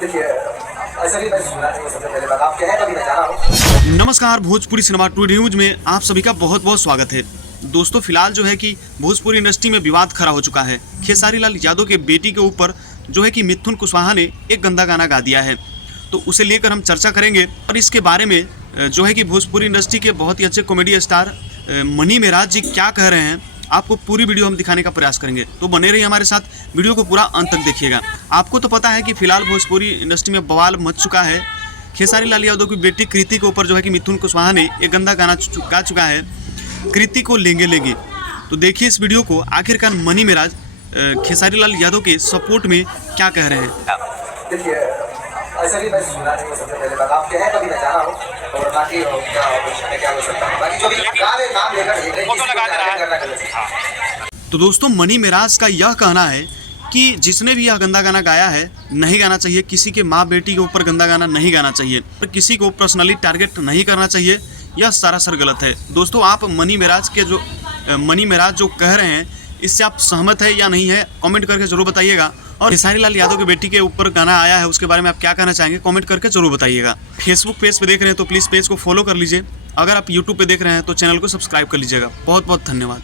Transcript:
देखिए ऐसा नहीं, मैं सुना नहीं, सबसे पहले बात आप क्या है, कभी मैं जाना हूँ। नमस्कार, भोजपुरी सिनेमा टू न्यूज में आप सभी का बहुत बहुत स्वागत है। दोस्तों, फिलहाल जो है कि भोजपुरी इंडस्ट्री में विवाद खड़ा हो चुका है। खेसारी लाल यादव के बेटी के ऊपर जो है कि मिथुन कुशवाहा ने एक गंदा गाना गा दिया है, तो उसे लेकर हम चर्चा करेंगे। और इसके बारे में जो है कि भोजपुरी इंडस्ट्री के बहुत ही अच्छे कॉमेडी स्टार मनी मेराज जी क्या कह रहे हैं, आपको पूरी वीडियो हम दिखाने का प्रयास करेंगे, तो बने रहिए हमारे साथ, वीडियो को पूरा अंत तक देखिएगा। आपको तो पता है कि फिलहाल भोजपुरी इंडस्ट्री में बवाल मच चुका है। खेसारी लाल यादव की बेटी कृति के ऊपर जो है कि मिथुन कुशवाहा ने एक गंदा गाना गा चुका है, कृति को लेंगे लेंगे। तो देखिए इस वीडियो को, आखिरकार मनी मेराज खेसारी लाल यादव के सपोर्ट में क्या कह रहे हैं। देखिए ऐसा नहीं, मैं सुना नहीं, सबसे पहले बात आप क्या है, कभी मैं जाना हूँ और बाकी क्या हो सकता है, बाकी जो भी गाने नाम लेकर। तो दोस्तों, मनी मेराज का यह कहना है कि जिसने भी यह गंदा गाना गाया है, नहीं गाना चाहिए। किसी के माँ बेटी के ऊपर गंदा गाना नहीं गाना चाहिए, पर किसी को पर्सनली टारगेट नहीं करना चाहिए। यह सरासर गलत है। दोस्तों, आप मनी मेराज जो कह रहे हैं, इससे आप सहमत है या नहीं है, कमेंट करके जरूर बताइएगा। और खेसारी लाल यादव की बेटी के ऊपर गाना आया है, उसके बारे में आप क्या कहना चाहेंगे, कमेंट करके जरूर बताइएगा। फेसबुक पेज पे देख रहे हैं तो प्लीज़ पेज को फॉलो कर लीजिए। अगर आप यूट्यूब पे देख रहे हैं तो चैनल को सब्सक्राइब कर लीजिएगा। बहुत बहुत धन्यवाद।